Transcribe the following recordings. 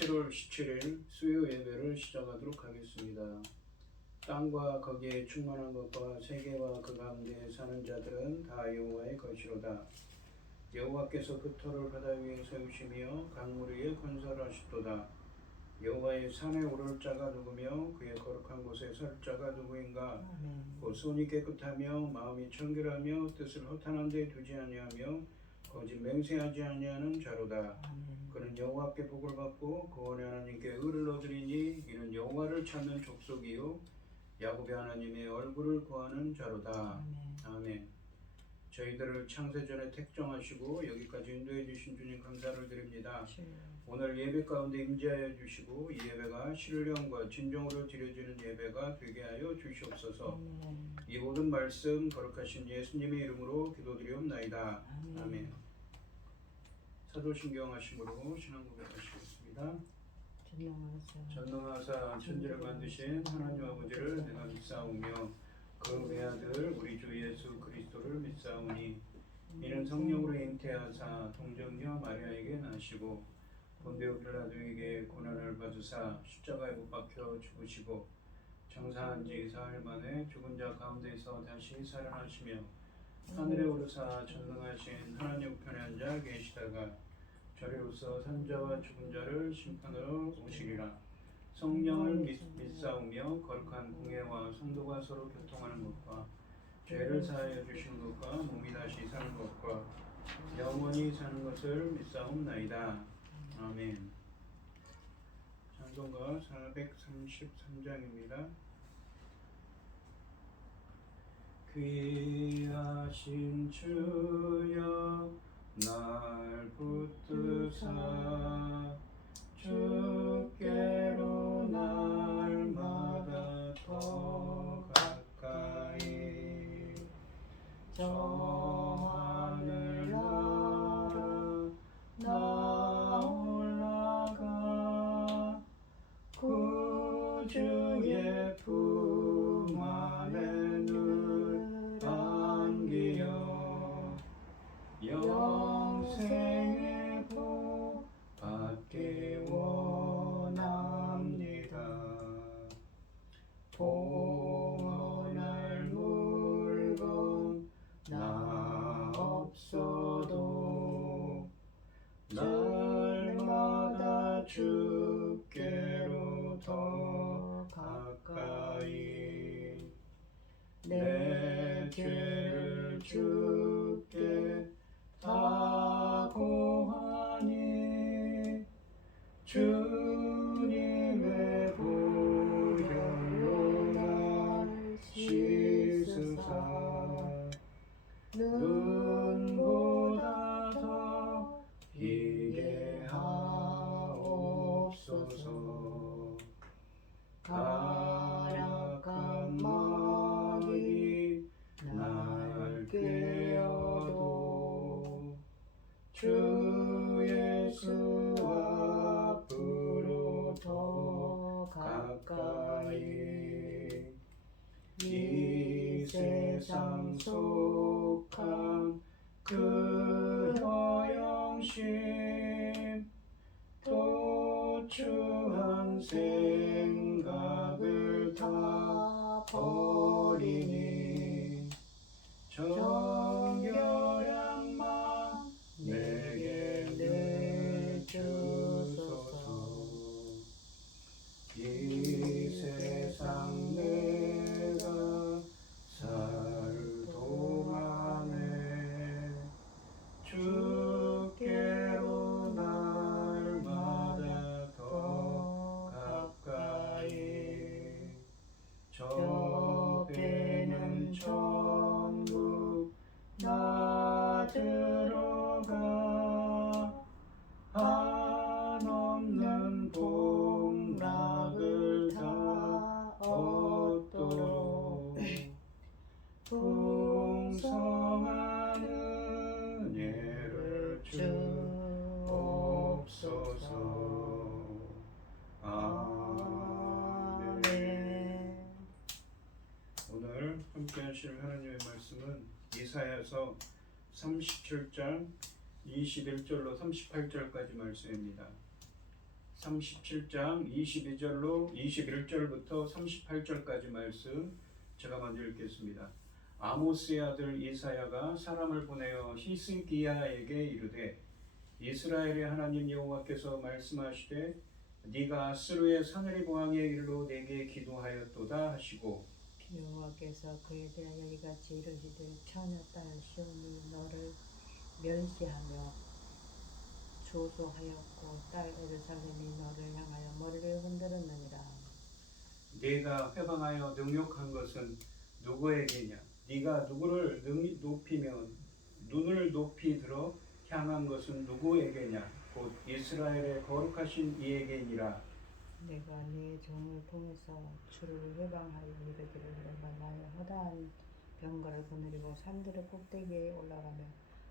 7월 17일 수요 예배를 시작하도록 하겠습니다. 땅과 거기에 충만한 것과 세계와 그 가운데 사는 자들은 다 여호와의 것이로다. 여호와께서 그 터를 바다 위에 세우시며 강물 위에 건설하셨도다. 여호와의 산에 오를 자가 누구며 그의 거룩한 곳에 설 자가 누구인가? 곧 손이 깨끗하며 마음이 청결하며 뜻을 허탄한 데 두지 아니하며 거짓 맹세하지 아니하는 자로다. 그는 여호와께 복을 받고 구원의 하나님께 의를 얻으리니 이는 여호와를 찾는 족속이요 야곱의 하나님의 얼굴을 구하는 자로다. 아멘. 저희들을 창세전에 택정하시고 여기까지 인도해 주신 주님 감사를 드립니다. 오늘 예배 가운데 임재하여 주시고 이 예배가 신령과 진정으로 드려지는 예배가 되게 하여 주시옵소서. 이 모든 말씀 거룩하신 예수님의 이름으로 기도드리옵나이다. 아멘. 사도신경 하심으로 신앙 고백하시겠습니다. 전능하사 천지를 만드신 하나님 아버지를 내가 믿사오며 그 외아들 우리 주 예수 그리스도를 믿사오니 이는 성령으로 잉태하사 동정녀 마리아에게 나시고 본디오 빌라도에게 고난을 받으사 십자가에 못 박혀 죽으시고 장사한 지 사흘 만에 죽은 자 가운데서 다시 살아나시며 하늘에 오르사 전능하신 하나님 우편에 앉아 계시다가 저리로서 산자와 죽은 자를 심판하러 오시리라. 성령을 믿사오며 거룩한 공예와 성도가 서로 교통하는 것과 죄를 사하여 주시는 것과 몸이 다시 사는 것과 영원히 사는 것을 믿사옵나이다. 아멘. 찬송가 433장입니다. 귀하신 주여 날 붙드사 주께로 날마다 더 가까이 저 하늘 나라 올라가 구주의 품 안에 늘 안기어 영생의 복 받기 원합니다. 봉헌할 물건 나 없어도 날마다 주께로 더 가까이 내 죄를 주께 다 고하니 주님의 보혈로 날 씻으사 눈보다 더 희게 하옵소서. 타락한 마귀 날 꾀어도 주 예수 앞으로 더 가까이 이 세상 속한 그 허영심 또 추한 생각을 다 버리니 정결한 마음 내게 내주소서. 이 세상 내가 살 동안에 주께로 날마다 더 가까이 저 배는 천국 나 들어가 한없는 복락을 다 얻도록 풍성한 은혜를 주옵소서. 아멘. 오늘 함께 하실 하나님의 말씀은 이사야서 37장 21절로 38절까지 말씀입니다. 37장 22절로 21절부터 38절까지 말씀 제가 먼저 읽겠습니다. 아모스의 아들 이사야가 사람을 보내어 히스기야에게 이르되 이스라엘의 하나님 여호와께서 말씀하시되 네가 아스루의 사내립 왕의 일로 내게 기도하였도다 하시고 여호와께서 그에 대하여 이같이 이르시되 처녀 딸 시온이 너를 멸시하며 조소하였고 딸 예루살렘이 너를 향하여 머리를 흔들었느니라. 네가 회방하여 능욕한 것은 누구에게냐? 네가 누구를 높이며 눈을 높이 들어 향한 것은 누구에게냐? 곧 이스라엘의 거룩하신 이에게니라. 내가 네 종을 통해서 주를 회방하여 이르기를 내가 나의 허다한 병거를 거느리고 산들의 꼭대기에 올라가며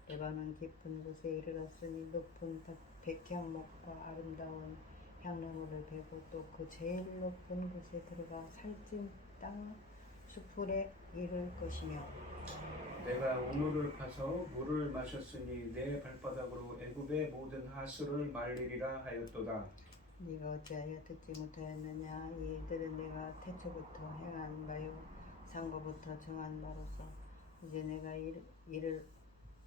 레바논 깊은 곳에 이르렀으니 높은 백향목과 아름다운 향나무를 베고 또 그 제일 높은 곳에 들어가 살찐 땅 수풀에 이를 것이며 내가 오늘을 파서 물을 마셨으니 내 발바닥으로 애굽의 모든 하수를 말리리라 하였도다. 네가 어찌하여 듣지 못하였느냐? 이 일들은 내가 태초부터 행한 바요 상고부터 정한 바로서 이제 내가 이를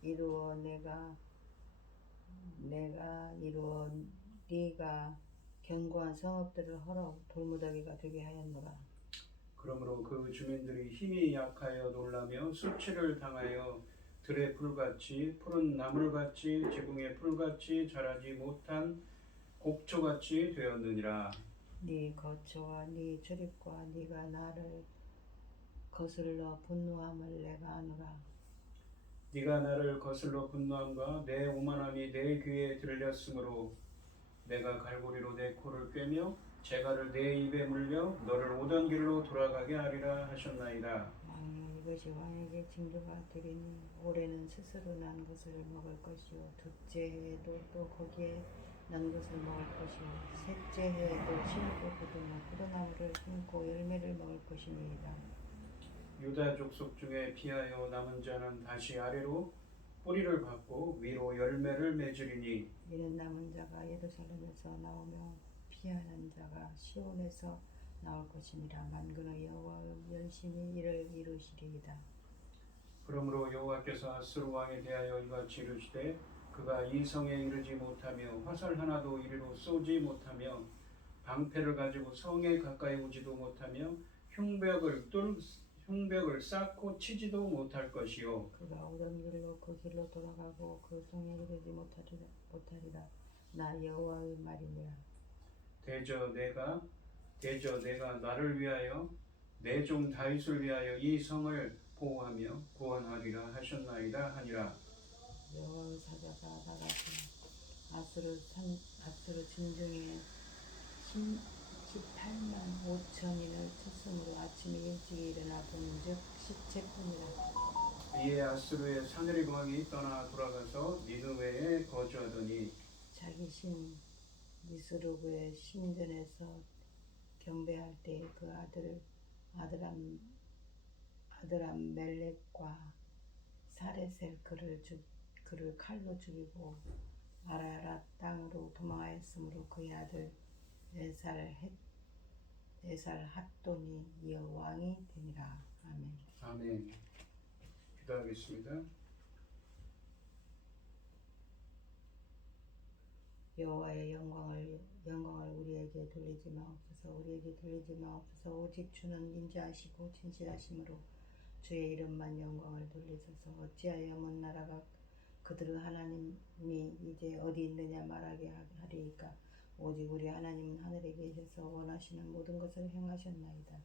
이루어 내가 이루어 네가 견고한 성읍들을 헐어 돌무더기가 되게 하였노라. 그러므로 그 주민들이 힘이 약하여 놀라며 수치를 당하여 들의 풀같이 푸른 나물같이 지붕의 풀같이 자라지 못한 곡초같이 되었느니라. 네 거처와 네 출입과 네가 나를 거슬러 분노함을 내가 아노라. 네가 나를 거슬러 분노함과 내 오만함이 내 귀에 들렸으므로 내가 갈고리로 내 코를 꿰며 재갈을 내 입에 물려 너를 오던 길로 돌아가게 하리라 하셨나이다. 왕이여 이것이 왕에게 징조가 되리니 올해는 스스로 난 것을 먹을 것이요 둘째 해에도 또 거기에 난 것을 먹을 것이요 셋째 해에도 심고 거두며 포도나무를 심고 열매를 먹을 것이니이다. 유다 족속 중에 피하여 남은 자는 다시 아래로 뿌리를 받고 위로 열매를 맺으리니 이는 남은 자가 예루살렘에서 나오며 피하는 자가 시온에서 나올 것이니라. 만군의 여호와여 열심히 이를 이루시리이다. 그러므로 여호와께서 아스루 왕에 대하여 이같이 이르시되 그가 이 성에 이르지 못하며 화살 하나도 이리로 쏘지 못하며 방패를 가지고 성에 가까이 오지도 못하며 흉벽을 쌓고 치지도 못할 것이요 그가 오던 길로 그 길로 돌아가고 그 성에 이르지 못하리라. 나 여호와의 말이니라. 대저 내가 나를 위하여 내 종 다윗을 위하여 이 성을 보호하며 구원하리라 하셨나이다 하니라. 여호와의 사자가 나가서 아수르 진중에 18만 5천인을 쳤으므로 아침에 일찍 일어나 본즉 시체뿐이라. 이에 아스루의 사내립 왕이 떠나 돌아가서 니느웨에 거주하더니 자기 신 니스루그의 신전에서 경배할 때에 그 아들람 멜렉과 사레셀 그를 칼로 죽이고 아라랏 땅으로 도망하였으므로 그의 아들 에살 핫돈이 이어 왕이 되니라. 아멘. 아멘. 기도하겠습니다. 여호와의 영광을 우리에게 돌리지 마옵소서. 오직 주는 인자하시고 진실하심으로 주의 이름만 영광을 돌리소서. 어찌하여 먼 나라가 그들의 하나님이 이제 어디 있느냐 말하게 하리이까. 오직 우리 하나님은 하늘에 계셔서 원하시는 모든 것을 행하셨나이다.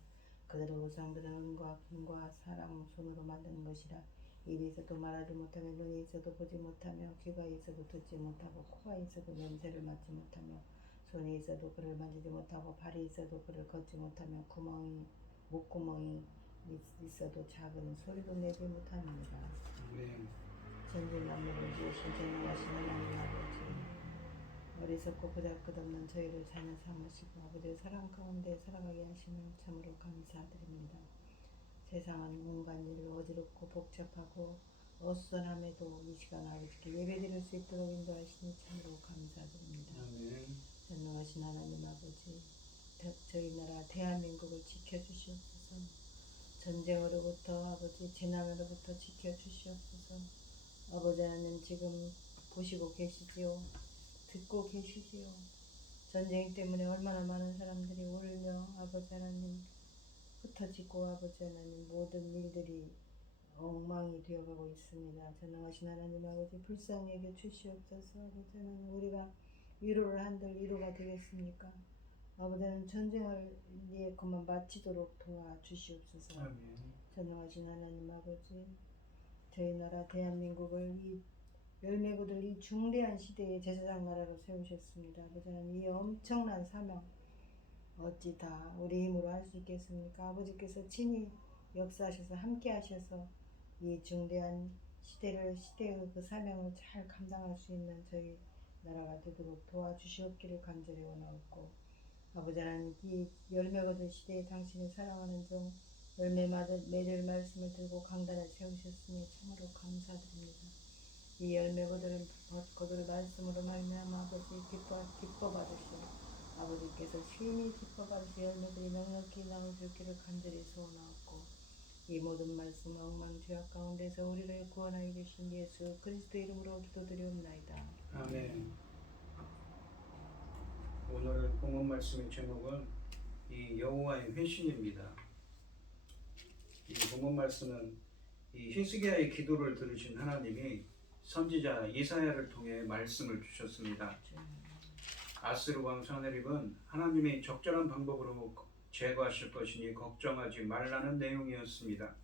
그들의 우상들은 은과 금과 사람 손으로 만드는 것이라. 입이 있어도 말하지 못하며 눈이 있어도 보지 못하며 귀가 있어도 듣지 못하고 코가 있어도 냄새를 맡지 못하며 손이 있어도 그를 만지지 못하고 발이 있어도 그를 걷지 못하며 목구멍이 있어도 작은 소리도 내지 못하느니라. 아멘. 천지 만물을 지으신 전능하신 하나님 아버지, 어리석고 보잘것없는 저희를 자녀 삼으시고 아버지의 사랑 가운데 살아가게 하심을 참으로 감사드립니다. 세상은 온갖 일로 어지럽고 복잡하고 어수선함에도 이 시간 아버지께 예배드릴 수 있도록 인도하시니 참으로 감사드립니다. 아멘. 전능하신 하나님 아버지, 저희 나라 대한민국을 지켜주시옵소서. 전쟁으로부터 아버지 재난으로부터 지켜주시옵소서. 아버지 하나님 지금 보시고 계시지요. 듣고 계시지요. 전쟁 때문에 얼마나 많은 사람들이 울며 아버지 하나님 흩어지고 아버지 하나님 모든 일들이 엉망이 되어가고 있습니다. 전능하신 하나님 아버지 불쌍히 여겨 주시옵소서. 아버지 하나님 우리가 위로를 한들 위로가 되겠습니까? 아버지 하나님 전쟁을 이제 그만 마치도록 도와주시옵소서. 아멘. 전능하신 하나님 아버지 저희 나라 대한민국을 이 열매고들 이 중대한 시대의 제사장 나라로 세우셨습니다. 아버지 하나님 이 엄청난 사명 어찌 다 우리 힘으로 할 수 있겠습니까? 아버지께서 친히 역사하셔서 함께 하셔서 이 중대한 시대의 그 사명을 잘 감당할 수 있는 저희 나라가 되도록 도와주시옵기를 간절히 원하옵고 아버지 하나님 이 열매 거둘 시대에 당신이 사랑하는 종 열매 맺을 말씀을 들고 강단을 세우셨으니 참으로 감사드립니다. 이 열매 거둘 말씀으로 말미암아 아버지 기뻐 받으시오. 아버지께서 심히 기뻐 받으시 열매들이 넉넉히 나올 수 있기를 간절히 소원하옵고 이 모든 말씀 엉망 죄악 가운데서 우리를 구원하여 주신 예수 그리스도 이름으로 기도드리옵나이다. 아멘. 오늘 본문 말씀의 제목은 이 여호와의 회신입니다. 이 본문 말씀은 이 히스기야의 기도를 들으신 하나님이 선지자 이사야를 통해 말씀을 주셨습니다. 아스르 왕 사네립은 하나님이 적절한 방법으로 제거하실 것이니 걱정하지 말라는 내용이었습니다.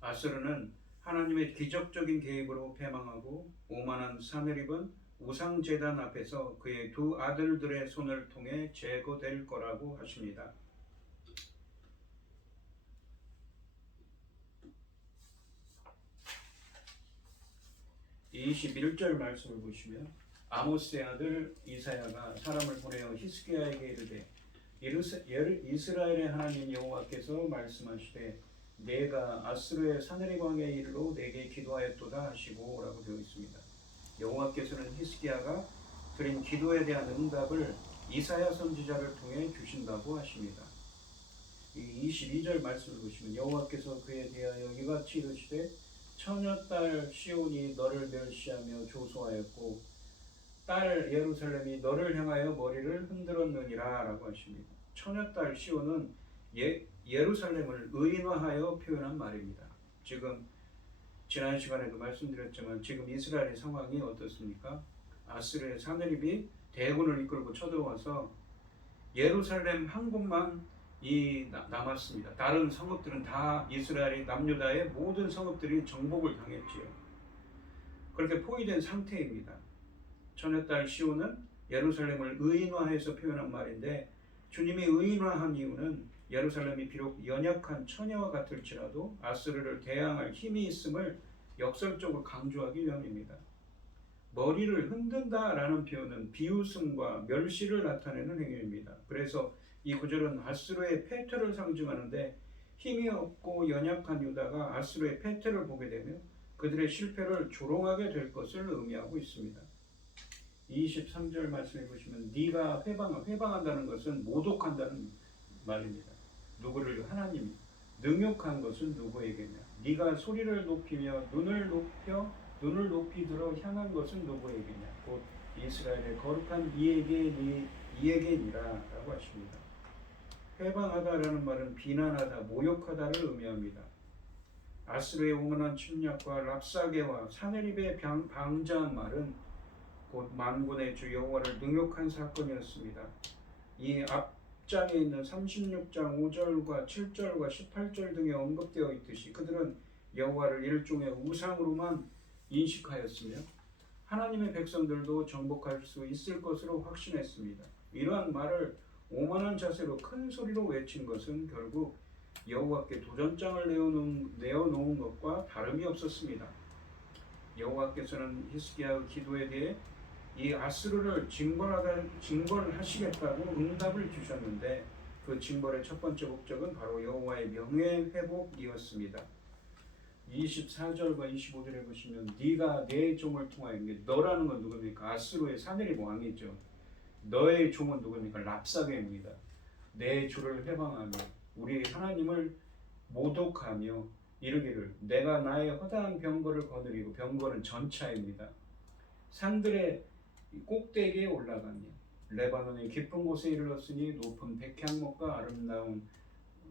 아스르는 하나님의 기적적인 개입으로 패망하고 오만한 사네립은 우상제단 앞에서 그의 두 아들들의 손을 통해 제거될 거라고 하십니다. 21절 말씀을 보시면 아모스의 아들 이사야가 사람을 보내어 히스기야에게 이르되 이스라엘의 하나님 여호와께서 말씀하시되 내가 아스르의 사네립 왕의 일로 내게 기도하였도다 하시고 라고 되어 있습니다. 여호와께서는 히스기야가 드린 기도에 대한 응답을 이사야 선지자를 통해 주신다고 하십니다. 이 22절 말씀을 보시면 여호와께서 그에 대하여 이같이 이르시되 처녀딸 시온이 너를 멸시하며 조소하였고 딸 예루살렘이 너를 향하여 머리를 흔들었느니라 라고 하십니다. 처녀딸 시온은 예루살렘을 의인화하여 표현한 말입니다. 지금 지난 시간에도 말씀드렸지만 지금 이스라엘의 상황이 어떻습니까? 아스르의 사네립이 대군을 이끌고 쳐들어와서 예루살렘 한 곳만 남았습니다. 다른 성읍들은 다 이스라엘의 남유다의 모든 성읍들이 정복을 당했지요. 그렇게 포위된 상태입니다. 처녀딸 시온은 예루살렘을 의인화해서 표현한 말인데 주님이 의인화한 이유는 예루살렘이 비록 연약한 처녀와 같을지라도 아스르를 대항할 힘이 있음을 역설적으로 강조하기 위함입니다. 머리를 흔든다라는 표현은 비웃음과 멸시를 나타내는 행위입니다. 그래서 이 구절은 아스르의 패퇴를 상징하는데 힘이 없고 연약한 유다가 아스르의 패퇴를 보게 되며 그들의 실패를 조롱하게 될 것을 의미하고 있습니다. 23절 말씀해 보시면 네가 회방한다는 것은 모독한다는 말입니다. 누구를? 하나님이. 능욕한 것은 누구에게냐? 네가 소리를 높이며 눈을 높이 들어 향한 것은 누구에게냐? 곧 이스라엘의 거룩한 이에게니라 라고 하십니다. 회방하다라는 말은 비난하다, 모욕하다를 의미합니다. 아스르의 오만한 침략과 랍사게와 사네립의 방자한 말은 곧 만군의 주 여호와를 능욕한 사건이었습니다. 이 앞장에 있는 36장 5절과 7절과 18절 등에 언급되어 있듯이 그들은 여호와를 일종의 우상으로만 인식하였으며 하나님의 백성들도 정복할 수 있을 것으로 확신했습니다. 이러한 말을 오만한 자세로 큰 소리로 외친 것은 결국 여호와께 도전장을 내어놓은 것과 다름이 없었습니다. 여호와께서는 히스기야의 기도에 대해 이 아스르를 징벌하시겠다고 응답을 주셨는데 그 징벌의 첫 번째 목적은 바로 여호와의 명예 회복이었습니다. 24절과 25절에 보시면 네가 내 종을 통하여, 너라는 건 누굽니까? 아스르의 사네립 왕이죠. 너의 종은 누굽니까? 랍사게입니다. 내 주를 해방하며 우리 하나님을 모독하며 이르기를 내가 나의 허다한 병거를 거느리고 병거는 전차입니다. 산들의 꼭대기에 올라가며 레바논의 깊은 곳에 이르렀으니 높은 백향목과 아름다운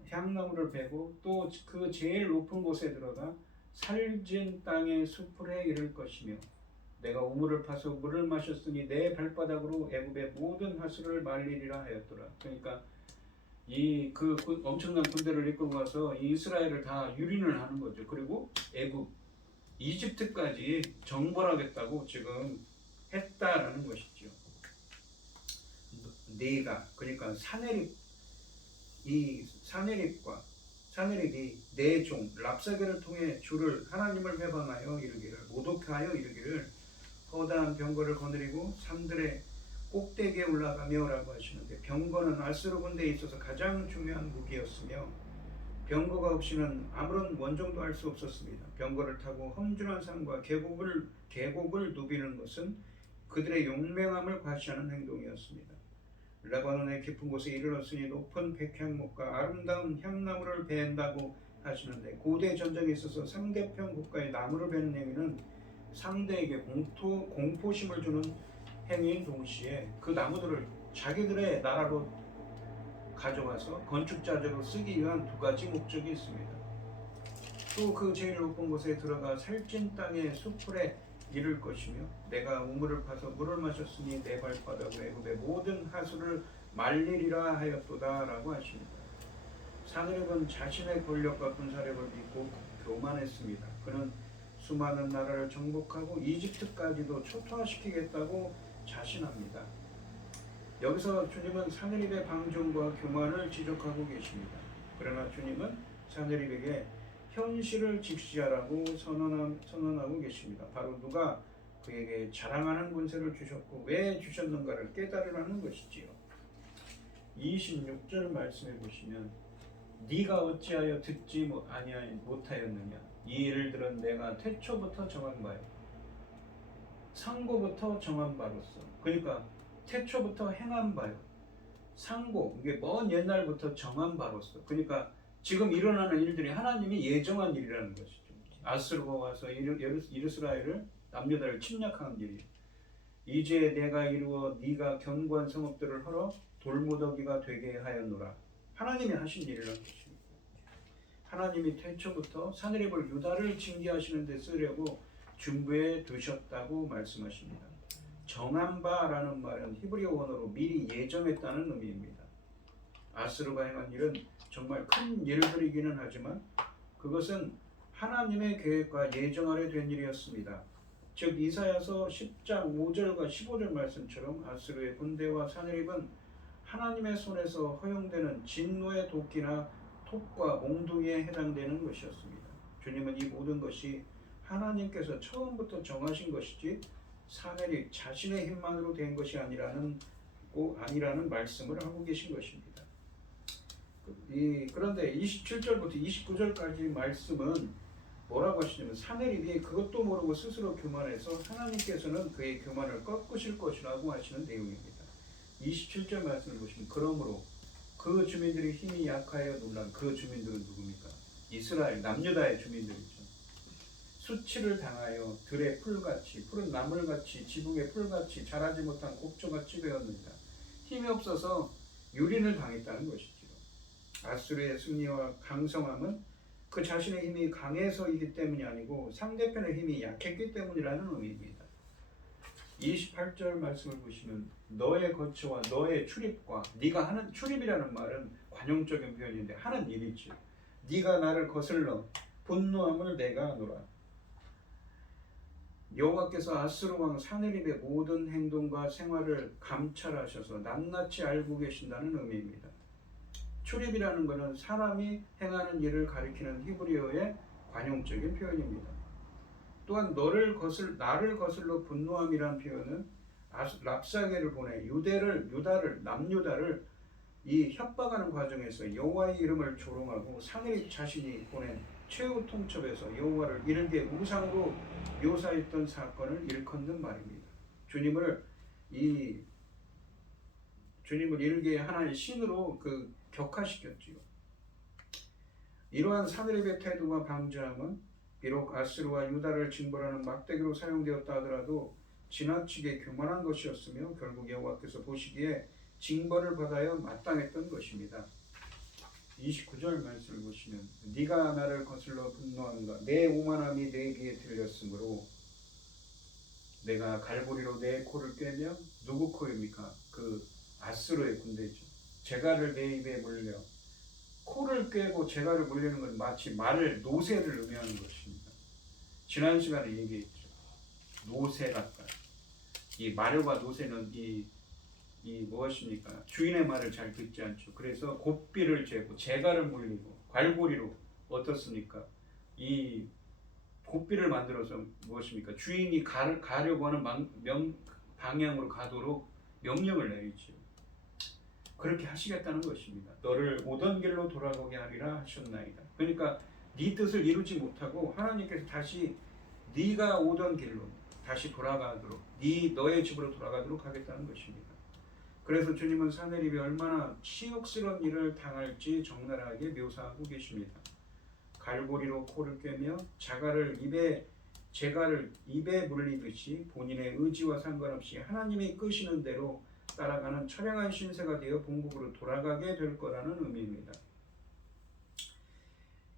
향나무를 베고 또 그 제일 높은 곳에 들어가 살진 땅의 숲에 이를 것이며 내가 우물을 파서 물을 마셨으니 내 발바닥으로 애굽의 모든 하수를 말리리라 하였더라. 그러니까 그 엄청난 군대를 이끌고 가서 이스라엘을 다 유린을 하는 거죠. 그리고 애굽, 이집트까지 정벌하겠다고 지금 했다라는 것이죠. 네가 그러니까 사네립이 내 종 랍사게를 통해 주를 하나님을 회방하여 이르기를 모독하여 이르기를 허다한 병거를 거느리고 산들의 꼭대기에 올라가며라고 하시는데 병거는 아수르 군대에 있어서 가장 중요한 무기였으며 병거가 없이는 아무런 원정도 할 수 없었습니다. 병거를 타고 험준한 산과 계곡을 누비는 것은 그들의 용맹함을 과시하는 행동이었습니다. 레바논의 깊은 곳에 이르렀으니 높은 백향목과 아름다운 향나무를 베는다고 하시는데 고대 전쟁에 있어서 상대편 국가의 나무를 베는 행위는 상대에게 공포심을 주는 행위인 동시에 그 나무들을 자기들의 나라로 가져가서 건축자재로 쓰기 위한 두 가지 목적이 있습니다. 또 그 제일 높은 곳에 들어가 살찐 땅의 숲에 이를 것이며 내가 우물을 파서 물을 마셨으니 내 발바닥으로 애굽의 모든 하수를 말리리라 하였도다 라고 하십니다. 사느립은 자신의 권력과 군사력을 믿고 교만했습니다. 그는 수많은 나라를 정복하고 이집트까지도 초토화시키겠다고 자신합니다. 여기서 주님은 사느립의 방종과 교만을 지적하고 계십니다. 그러나 주님은 사느립에게 현실을 직시하라고 선언하고 계십니다. 바로 누가 그에게 자랑하는 군세를 주셨고 왜 주셨는가를 깨달으라는 것이지요. 26절 말씀해 보시면 네가 어찌하여 듣지 못하였느냐. 이 일을 들은 내가 태초부터 정한 바요. 상고부터 정한 바로서. 그러니까 태초부터 행한 바요. 상고 이게 먼 옛날부터 정한 바로서. 그러니까 지금 일어나는 일들이 하나님이 예정한 일이라는 것이죠. 아수르가 와서 이스라엘을 남유다를 침략하는 일이. 이제 내가 이루어 네가 견고한 성읍들을 헐어 돌무더기가 되게 하였노라. 하나님이 하신 일이라는 것입니다. 하나님이 태초부터 사느립을 유다를 징계하시는 데 쓰려고 준비해 두셨다고 말씀하십니다. 정한 바라는 말은 히브리어 원어로 미리 예정했다는 의미입니다. 아수르가 행한 일은 정말 큰 일들이기는 하지만 그것은 하나님의 계획과 예정 아래 된 일이었습니다. 즉 이사야서 10장 5절과 15절 말씀처럼 아수르의 군대와 사느립은 하나님의 손에서 허용되는 진노의 도끼나 톱과 몽둥이에 해당되는 것이었습니다. 주님은 이 모든 것이 하나님께서 처음부터 정하신 것이지 사느립 자신의 힘만으로 된 것이 아니라는 말씀을 하고 계신 것입니다. 그런데 27절부터 29절까지 말씀은 뭐라고 하시냐면 사느립이 그것도 모르고 스스로 교만해서 하나님께서는 그의 교만을 꺾으실 것이라고 하시는 내용입니다. 27절 말씀을 보시면 그러므로 그 주민들이 힘이 약하여 놀란 그 주민들은 누굽니까? 이스라엘 남유다의 주민들이죠. 수치를 당하여 들의 풀같이 푸른 나물같이 지붕의 풀같이 자라지 못한 곡조같이 되었느니라. 힘이 없어서 유린을 당했다는 것이죠. 아수르의 승리와 강성함은 그 자신의 힘이 강해서이기 때문이 아니고 상대편의 힘이 약했기 때문이라는 의미입니다. 28절 말씀을 보시면 너의 거처와 너의 출입과 네가 하는 출입이라는 말은 관용적인 표현인데 하는 일이지. 네가 나를 거슬러 분노함을 내가 하노라. 여호와께서 아수르 왕 사느립의 모든 행동과 생활을 감찰하셔서 낱낱이 알고 계신다는 의미입니다. 출입이라는 것은 사람이 행하는 일을 가리키는 히브리어의 관용적인 표현입니다. 또한 나를 거슬러 분노함이라는 표현은 랍사게를 보내 남유다를 이 협박하는 과정에서 여호와의 이름을 조롱하고 사느립 자신이 보낸 최후 통첩에서 여호와를 이르게 우상으로 묘사했던 사건을 일컫는 말입니다. 주님을 이 주님을 일개의 하나의 신으로 격화시켰지요. 이러한 사드립의 태도와 방주함은 비록 아스르와 유다를 징벌하는 막대기로 사용되었다 하더라도 지나치게 교만한 것이었으며 결국 여호와께서 보시기에 징벌을 받아야 마땅했던 것입니다. 29절 말씀을 보시면 네가 나를 거슬러 분노한가 내 오만함이 내 귀에 들렸으므로 내가 갈고리로 내 코를 꿰며 누구 코입니까? 아스르의 군대죠. 재갈을 내 입에 물려 코를 꿰고 재갈을 물리는 건 마치 말을 노새를 의미하는 것입니다. 지난 시간에 얘기했죠. 노새 같다. 이 말과 노새는 이 무엇입니까? 주인의 말을 잘 듣지 않죠. 그래서 곱비를 재고 재갈을 물리고 갈고리로 어떻습니까? 이 곱비를 만들어서 무엇입니까? 주인이 가려고 하는 방향으로 가도록 명령을 내리죠. 그렇게 하시겠다는 것입니다. 너를 오던 길로 돌아가게 하리라 하셨나이다. 그러니까 네 뜻을 이루지 못하고 하나님께서 다시 네가 오던 길로 다시 돌아가도록 너의 집으로 돌아가도록 하겠다는 것입니다. 그래서 주님은 사내립이 얼마나 치욕스러운 일을 당할지 적나라하게 묘사하고 계십니다. 갈고리로 코를 꿰며 재갈을 입에 물리듯이 본인의 의지와 상관없이 하나님이 끄시는 대로 따라가는 처량한 신세가 되어 본국으로 돌아가게 될 거라는 의미입니다.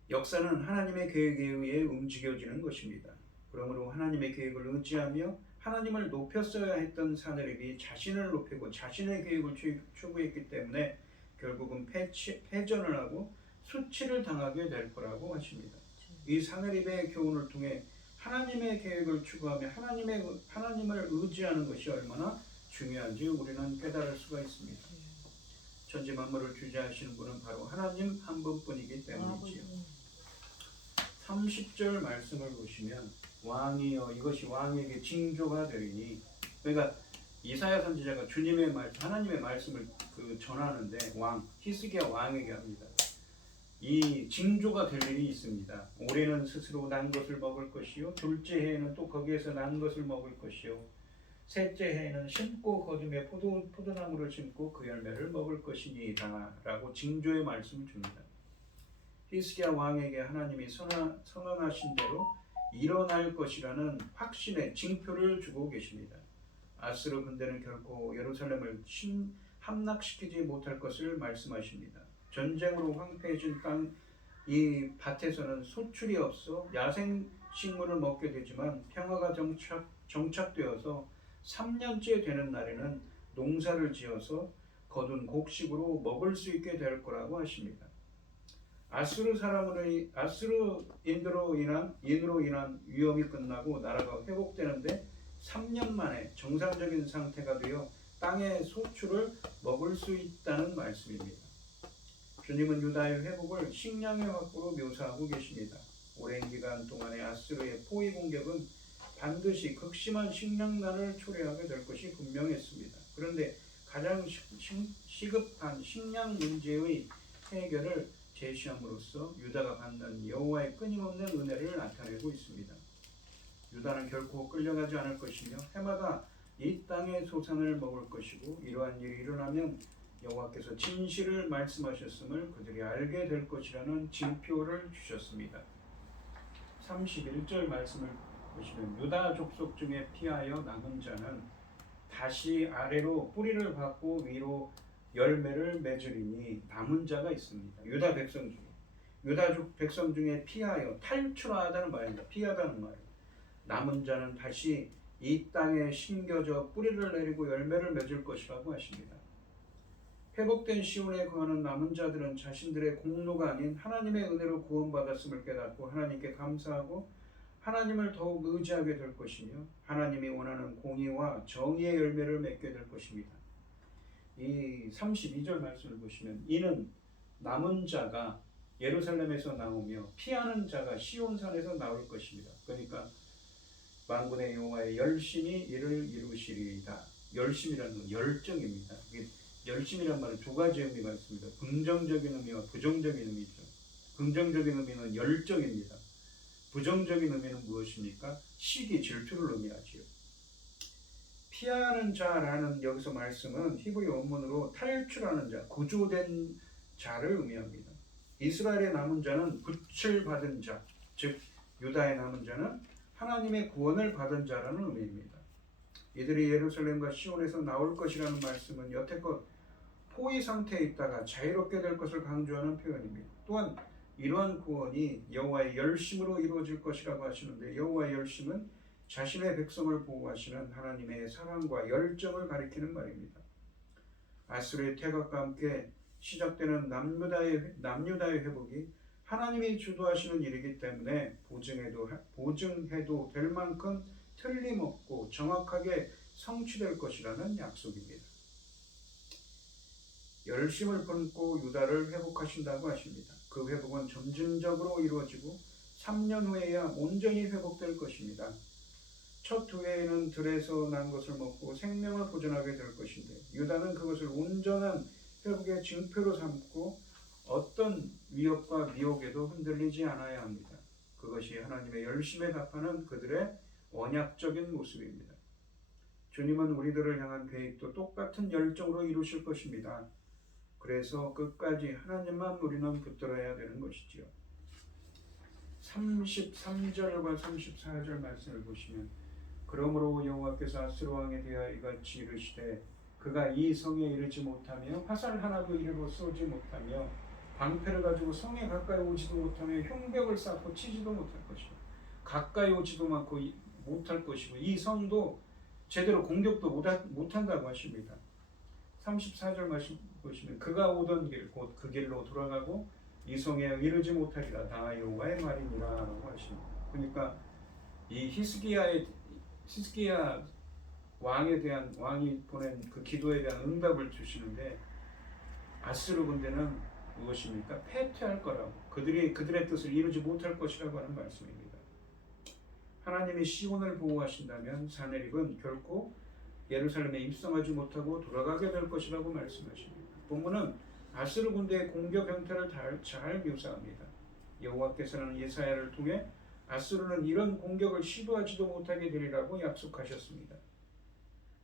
역사는 하나님의 계획에 의해 움직여지는 것입니다. 그러므로 하나님의 계획을 의지하며 하나님을 높였어야 했던 사내립이 자신을 높이고 자신의 계획을 추구했기 때문에 결국은 패전을 하고 수치를 당하게 될 거라고 하십니다. 이 사내립의 교훈을 통해 하나님의 계획을 추구하며 하나님을 의지하는 것이 얼마나 중요한지 우리는 깨달을 수가 있습니다. 천지 만물을 주재하시는 분은 바로 하나님 한 분뿐이기 때문이지요. 30절 말씀을 보시면 왕이여 이것이 왕에게 징조가 되리니, 그러니까 이사야 선지자가 주님의 말씀, 하나님의 말씀을 전하는데 히스기야 왕에게 합니다. 이 징조가 될 일이 있습니다. 올해는 스스로 난 것을 먹을 것이요, 둘째 해에는 또 거기에서 난 것을 먹을 것이요, 셋째 해에는 심고 거둠에 포도나무를 심고 그 열매를 먹을 것이니이다 라고 징조의 말씀을 줍니다. 히스기야 왕에게 하나님이 선언하신 대로 일어날 것이라는 확신의 징표를 주고 계십니다. 아스르 군대는 결코 예루살렘을 함락시키지 못할 것을 말씀하십니다. 전쟁으로 황폐해진 땅, 이 밭에서는 소출이 없어 야생 식물을 먹게 되지만 평화가 정착되어서 3년째 되는 날에는 농사를 지어서 거둔 곡식으로 먹을 수 있게 될 거라고 하십니다. 아스르인으로 인한 위험이 끝나고 나라가 회복되는데 3년 만에 정상적인 상태가 되어 땅의 소출을 먹을 수 있다는 말씀입니다. 주님은 유다의 회복을 식량의 확보로 묘사하고 계십니다. 오랜 기간 동안의 아스르의 포위 공격은 반드시 극심한 식량난을 초래하게 될 것이 분명했습니다. 그런데 가장 시급한 식량 문제의 해결을 제시함으로써 유다가 받는 여호와의 끊임없는 은혜를 나타내고 있습니다. 유다는 결코 끌려가지 않을 것이며 해마다 이 땅의 소산을 먹을 것이고, 이러한 일이 일어나면 여호와께서 진실을 말씀하셨음을 그들이 알게 될 것이라는 징표를 주셨습니다. 31절 말씀을 보시면 유다 족속 중에 피하여 남은 자는 다시 아래로 뿌리를 받고 위로 열매를 맺으리니, 남은 자가 있습니다. 유다 백성 중에 피하여 탈출하다는 말입니다. 피하다는 말. 남은 자는 다시 이 땅에 심겨져 뿌리를 내리고 열매를 맺을 것이라고 하십니다. 회복된 시온에 거하는 남은 자들은 자신들의 공로가 아닌 하나님의 은혜로 구원받았음을 깨닫고 하나님께 감사하고 하나님을 더욱 의지하게 될 것이며, 하나님이 원하는 공의와 정의의 열매를 맺게 될 것입니다. 이 32절 말씀을 보시면 이는 남은 자가 예루살렘에서 나오며 피하는 자가 시온산에서 나올 것입니다. 그러니까 만군의 여호와의 열심히 이를 이루시리이다. 열심이라는 건 열정입니다. 열심이란 말은 두 가지 의미가 있습니다. 긍정적인 의미와 부정적인 의미죠. 긍정적인 의미는 열정입니다. 부정적인 의미는 무엇입니까? 시기, 질투를 의미하지요. 피하는 자라는 여기서 말씀은 히브리 원문으로 탈출하는 자, 구조된 자를 의미합니다. 이스라엘의 남은 자는 붓을 받은 자, 즉 유다의 남은 자는 하나님의 구원을 받은 자라는 의미입니다. 이들이 예루살렘과 시온에서 나올 것이라는 말씀은 여태껏 포위 상태에 있다가 자유롭게 될 것을 강조하는 표현입니다. 또한 이러한 구원이 여호와의 열심으로 이루어질 것이라고 하시는데, 여호와의 열심은 자신의 백성을 보호하시는 하나님의 사랑과 열정을 가리키는 말입니다. 아수르의 퇴각과 함께 시작되는 남유다의 회복이 하나님이 주도하시는 일이기 때문에 보증해도 될 만큼 틀림없고 정확하게 성취될 것이라는 약속입니다. 열심을 품고 유다를 회복하신다고 하십니다. 그 회복은 점진적으로 이루어지고 3년 후에야 온전히 회복될 것입니다. 첫 두 해에는 들에서 난 것을 먹고 생명을 보존하게 될 것인데, 유다는 그것을 온전한 회복의 징표로 삼고 어떤 위협과 미혹에도 흔들리지 않아야 합니다. 그것이 하나님의 열심에 답하는 그들의 언약적인 모습입니다. 주님은 우리들을 향한 계획도 똑같은 열정으로 이루실 것입니다. 그래서 끝까지 하나님만 우리는 붙들어야 되는 것이지요. 33절과 34절 말씀을 보시면, 그러므로 여호와께서 아수르 왕에 대하여 이같이 이르시되 그가 이 성에 이르지 못하며 화살 하나도 이르러 쏘지 못하며 방패를 가지고 성에 가까이 오지도 못하며 흉벽을 쌓고 치지도 못할 것이고, 가까이 오지도 못할 것이고, 이 성도 제대로 공격도 못한다고 하십니다. 34절 말씀 보시면, 그가 오던 길 곧 그 길로 돌아가고 이 성에 이르지 못하리라, 다 여호와의 말이니라 라고 하십니다. 그러니까 이 히스기야 왕이 보낸 그 기도에 대한 응답을 주시는데, 아수르 군대는 무엇입니까? 패퇴할 거라고, 그들의 뜻을 이루지 못할 것이라고 하는 말씀입니다. 하나님이 시온을 보호하신다면 사내립은 결코 예루살렘에 입성하지 못하고 돌아가게 될 것이라고 말씀하십니다. 본문은 아수르 군대의 공격 형태를 잘 묘사합니다. 여호와께서는 예사야를 통해 아수르는 이런 공격을 시도하지도 못하게 되리라고 약속하셨습니다.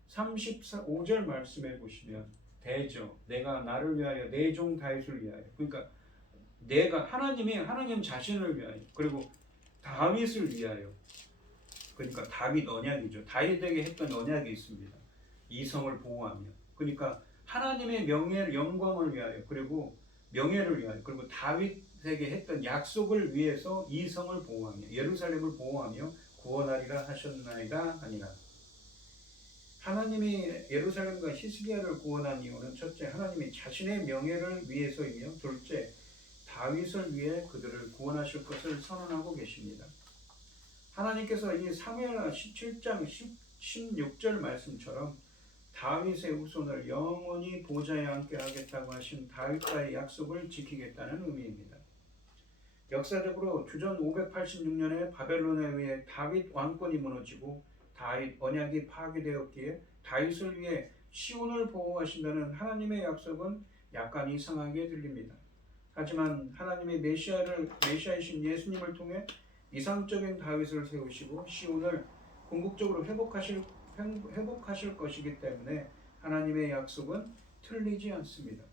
35절 말씀해 보시면, 대저 내가 나를 위하여 내 종 다윗을 위하여, 그러니까 하나님 자신을 위하여, 그리고 다윗을 위하여, 그러니까 다윗 언약이죠. 다윗에게 했던 언약이 있습니다. 이 성을 보호하며, 그러니까 하나님의 영광을 위하여, 그리고 명예를 위하여, 그리고 다윗에게 했던 약속을 위해서 이 성을 보호하며 예루살렘을 보호하며 구원하리라 하셨나이다 아니라. 하나님이 예루살렘과 히스기야를 구원한 이유는 첫째, 하나님이 자신의 명예를 위해서이며, 둘째, 다윗을 위해 그들을 구원하실 것을 선언하고 계십니다. 하나님께서 이 사무엘하 17장 16절 말씀처럼 다윗의 후손을 영원히 보좌에 앉게 하겠다고 하신 다윗과의 약속을 지키겠다는 의미입니다. 역사적으로 주전 586년에 바벨론에 의해 다윗 왕권이 무너지고 다윗 언약이 파괴되었기에 다윗을 위해 시온을 보호하신다는 하나님의 약속은 약간 이상하게 들립니다. 하지만 하나님의 메시아이신 예수님을 통해 이상적인 다윗을 세우시고 시온을 궁극적으로 회복하실 것이기 때문에 하나님의 약속은 틀리지 않습니다.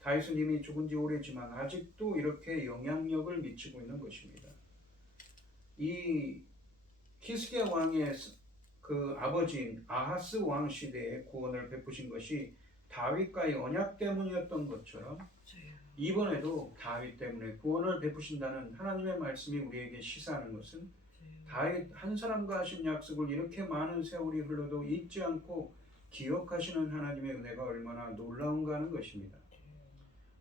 다윗은 이미 죽은 지 오래지만 아직도 이렇게 영향력을 미치고 있는 것입니다. 이 히스기야 왕의 그 아버지인 아하스 왕 시대에 구원을 베푸신 것이 다윗과의 언약 때문이었던 것처럼, 이번에도 다윗 때문에 구원을 베푸신다는 하나님의 말씀이 우리에게 시사하는 것은, 다윗 한 사람과 하신 약속을 이렇게 많은 세월이 흘러도 잊지 않고 기억하시는 하나님의 은혜가 얼마나 놀라운가 하는 것입니다.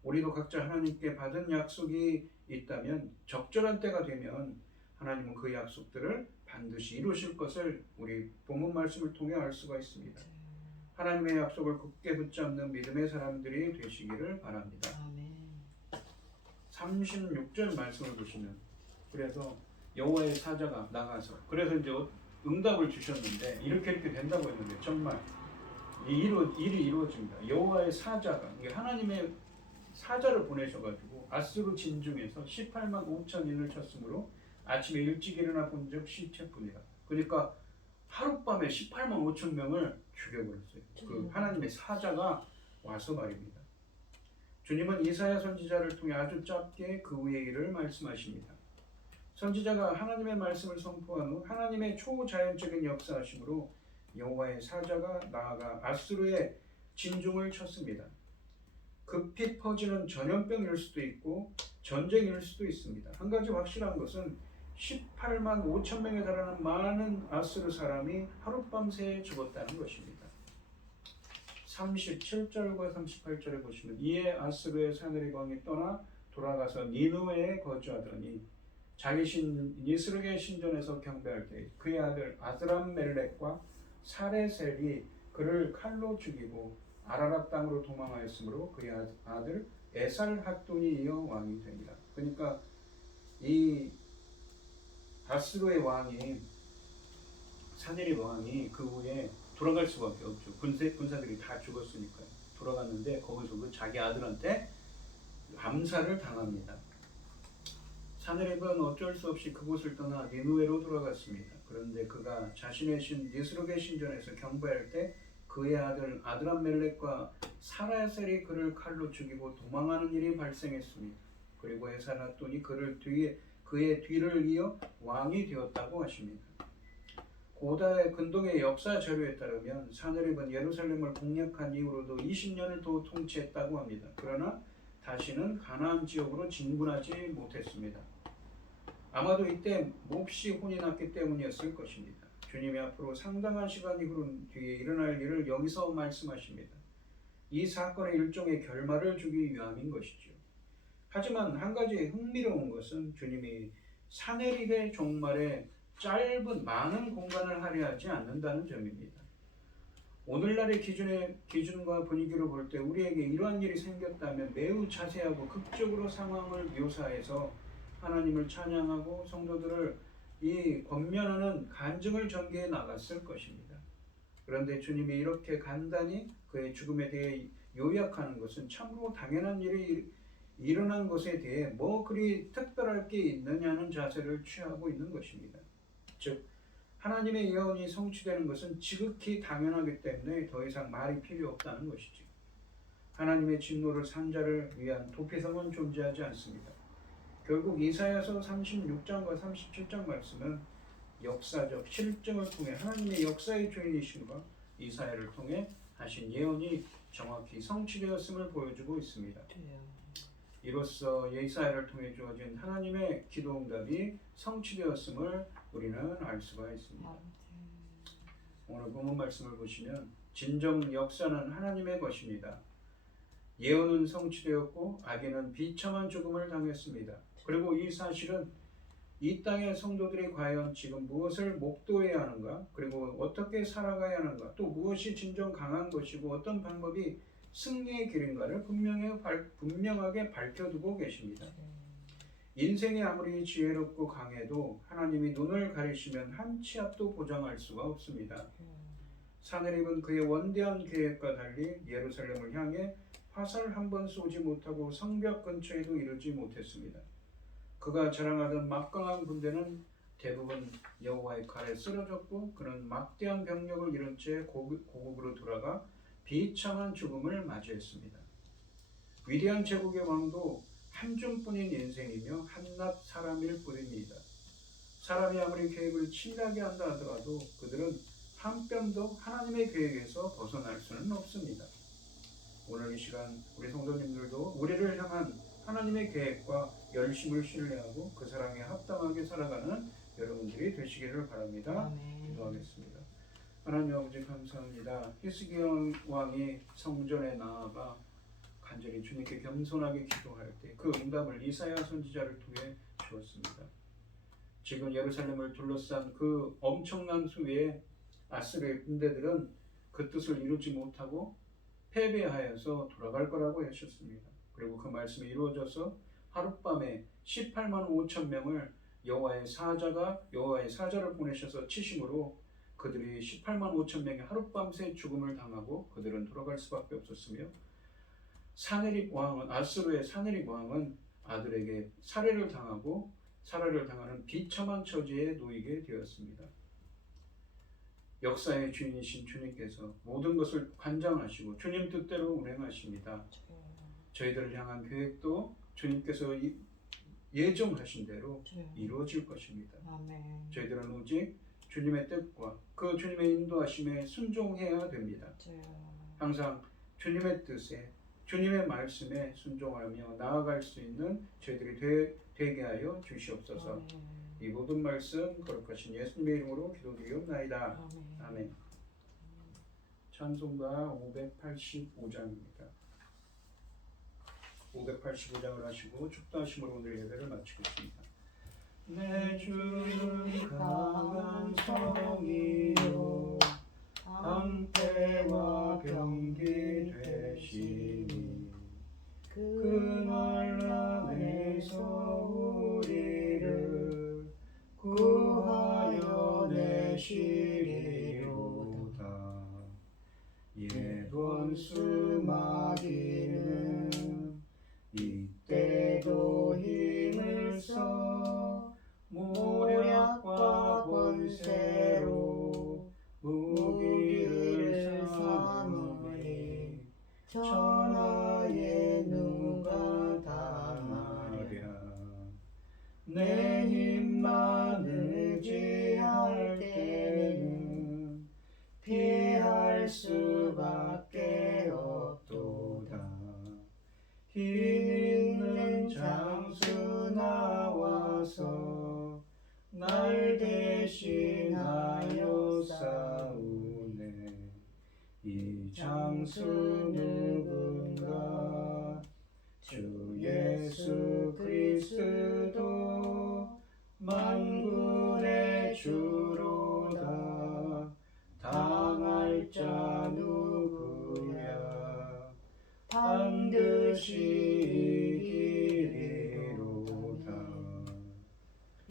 우리도 각자 하나님께 받은 약속이 있다면 적절한 때가 되면 하나님은 그 약속들을 반드시 이루실 것을 우리 본문 말씀을 통해 알 수가 있습니다. 하나님의 약속을 굳게 붙잡는 믿음의 사람들이 되시기를 바랍니다. 36절 말씀을 보시면, 그래서 여호와의 사자가 나가서, 그래서 이제 응답을 주셨는데 이렇게 된다고 했는데 정말 일이 이루어집니다. 여호와의 사자가, 하나님의 사자를 보내셔가지고 아수르 진중에서 18만 5천 인을 쳤으므로 아침에 일찍 일어나 본즉 시체뿐이라. 그러니까 하룻밤에 18만 5천 명을 죽여버렸어요. 그 하나님의 사자가 와서 말입니다. 주님은 이사야 선지자를 통해 아주 짧게 그 후의 일을 말씀하십니다. 선지자가 하나님의 말씀을 선포한 후 하나님의 초자연적인 역사하심으로 여호와의 사자가 나아가 아수르의 진중을 쳤습니다. 급히 퍼지는 전염병일 수도 있고 전쟁일 수도 있습니다. 한 가지 확실한 것은 18만 5천 명에 달하는 많은 아수르 사람이 하룻밤새에 죽었다는 것입니다. 37절과 38절에 보시면 이에 아수르의 사내립 왕이 떠나 돌아가서 니느웨에 거주하더니 자기 신 니스르게 신전에서 경배할 때 그의 아들 아드람멜렉과 사레셀이 그를 칼로 죽이고 아라랏 땅으로 도망하였으므로 그의 아들 에살핫돈이 이어 왕이 되니라. 그러니까 이 아수르의 왕이 사네립 왕이 그 후에 돌아갈 수밖에 없죠. 군사들이 다 죽었으니까요. 돌아갔는데 거기서 그 자기 아들한테 암살을 당합니다. 사네립은 어쩔 수 없이 그곳을 떠나 니느웨로 돌아갔습니다. 그런데 그가 자신의 신 니스르게 신전에서 경배할 때 그의 아들 아드람멜렉과 사라셀이 그를 칼로 죽이고 도망하는 일이 발생했습니다. 그리고 에살핫돈이 그의 뒤를 이어 왕이 되었다고 하십니다. 고대 근동의 역사 자료에 따르면 사네립은 예루살렘을 공략한 이후로도 20년을 더 통치했다고 합니다. 그러나 다시는 가나안 지역으로 진군하지 못했습니다. 아마도 이때 몹시 혼이 났기 때문이었을 것입니다. 주님이 앞으로 상당한 시간이 흐른 뒤에 일어날 일을 여기서 말씀하십니다. 이 사건의 일종의 결말을 주기 위함인 것이죠. 하지만 한 가지 흥미로운 것은 주님이 사네립의 종말에 짧은 많은 공간을 할애하지 않는다는 점입니다. 오늘날의 기준과 분위기로 볼 때 우리에게 이러한 일이 생겼다면 매우 자세하고 극적으로 상황을 묘사해서 하나님을 찬양하고 성도들을 이 권면하는 간증을 전개해 나갔을 것입니다. 그런데 주님이 이렇게 간단히 그의 죽음에 대해 요약하는 것은 참으로 당연한 일이 일어난 것에 대해 뭐 그리 특별할 게 있느냐는 자세를 취하고 있는 것입니다. 즉 하나님의 예언이 성취되는 것은 지극히 당연하기 때문에 더 이상 말이 필요 없다는 것이죠. 하나님의 진노를 산 자를 위한 도피성은 존재하지 않습니다. 결국 이사야서 36장과 37장 말씀은 역사적 실증을 통해 하나님의 역사의 주인이심과 이사야를 통해 하신 예언이 정확히 성취되었음을 보여주고 있습니다. 이로써 이사야를 통해 주어진 하나님의 기도응답이 성취되었음을 우리는 알 수가 있습니다. 오늘 본문 말씀을 보시면 진정 역사는 하나님의 것입니다. 예언은 성취되었고 악인은 비참한 죽음을 당했습니다. 그리고 이 사실은 이 땅의 성도들이 과연 지금 무엇을 목도해야 하는가, 그리고 어떻게 살아가야 하는가, 또 무엇이 진정 강한 것이고 어떤 방법이 승리의 길인가를 분명하게 밝혀두고 계십니다. 인생이 아무리 지혜롭고 강해도 하나님이 눈을 가리시면 한 치 앞도 보장할 수가 없습니다. 사네립은 그의 원대한 계획과 달리 예루살렘을 향해 화살 한 번 쏘지 못하고 성벽 근처에도 이르지 못했습니다. 그가 자랑하던 막강한 군대는 대부분 여호와의 칼에 쓰러졌고 그는 막대한 병력을 잃은 채 고국으로 돌아가 비참한 죽음을 맞이했습니다. 위대한 제국의 왕도 한 줌뿐인 인생이며 한낱 사람일 뿐입니다. 사람이 아무리 계획을 치밀하게 한다 하더라도 그들은 한 뼘도 하나님의 계획에서 벗어날 수는 없습니다. 오늘 이 시간 우리 성도님들도 우리를 향한 하나님의 계획과 열심을 신뢰하고 그 사랑에 합당하게 살아가는 여러분들이 되시기를 바랍니다. 기도하겠습니다. 하나님 아버지 감사합니다. 히스기야 왕이 성전에 나아가 간절히 주님께 겸손하게 기도할 때 그 응답을 이사야 선지자를 통해 주었습니다. 지금 예루살렘을 둘러싼 그 엄청난 수의 아수르의 군대들은 그 뜻을 이루지 못하고 패배하여서 돌아갈 거라고 하셨습니다. 그리고 그 말씀이 이루어져서 하룻밤에 18만 5천 명을 여호와의 사자를 보내셔서 치심으로 그들이 18만 5천 명의 하룻밤새 죽음을 당하고 그들은 돌아갈 수밖에 없었으며 아수르의 사네립 왕은 아들에게 살해를 당하는 비참한 처지에 놓이게 되었습니다. 역사의 주인이신 주님께서 모든 것을 관장하시고 주님 뜻대로 운행하십니다. 주여. 저희들을 향한 계획도 주님께서 예정하신 대로 주여. 이루어질 것입니다. 아멘. 저희들은 오직 주님의 뜻과 그 주님의 인도하심에 순종해야 됩니다. 주여. 항상 주님의 뜻에 주님의 말씀에 순종하며 나아갈 수 있는 저희들이 되게 하여 주시옵소서. 아멘. 이 모든 말씀 거룩하신 예수님의 이름으로 기도드리옵나이다. 아멘. 아멘. 찬송가 585장입니다. 585장을 하시고 축도하심으로 오늘 예배를 마치겠습니다. 내 주는 강한 성이요 방패와 병기 되시니 그 난란에서 우리를 구하여 내시리로다. 예번수 마귀는 이때도 힘을 써 모략과 권세로 무기를 삼으니 천하에 누가 당하랴. 내 힘만 의지할 때는 피할 수밖에 없도다. 힘 있는 장수 나와서 날 대신하여 싸우네. 이 장수 누군가 주 예수 그리스도 만군의 주로다. 당할 자 누구야 반드시 이기리로다.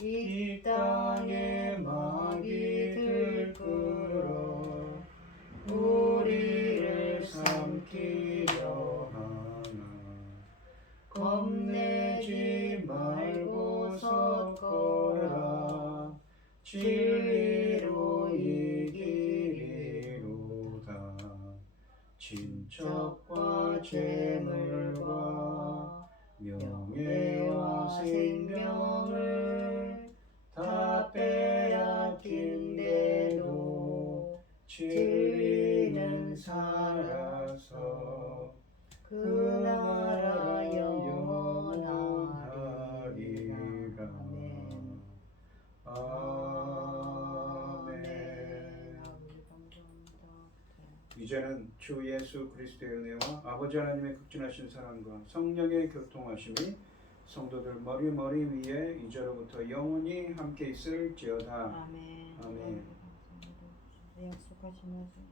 이 땅에 마귀들 끌어 우리를 삼키려 하나. 겁내지 말고 섰거라. 진리로 이기리로다. 친척과 재물과 명예와 생명을 다 빼앗긴데도 진리는 살아서 그 나라 영원하리라. 아멘. 이제는 주 예수 그리스도의 은혜와 아버지 하나님의 극진하신 사랑과 성령의 교통하심이 성도들 머리 위에 이제로부터 영원히 함께 있을지어다. 아멘. 아멘. 약속하신 말씀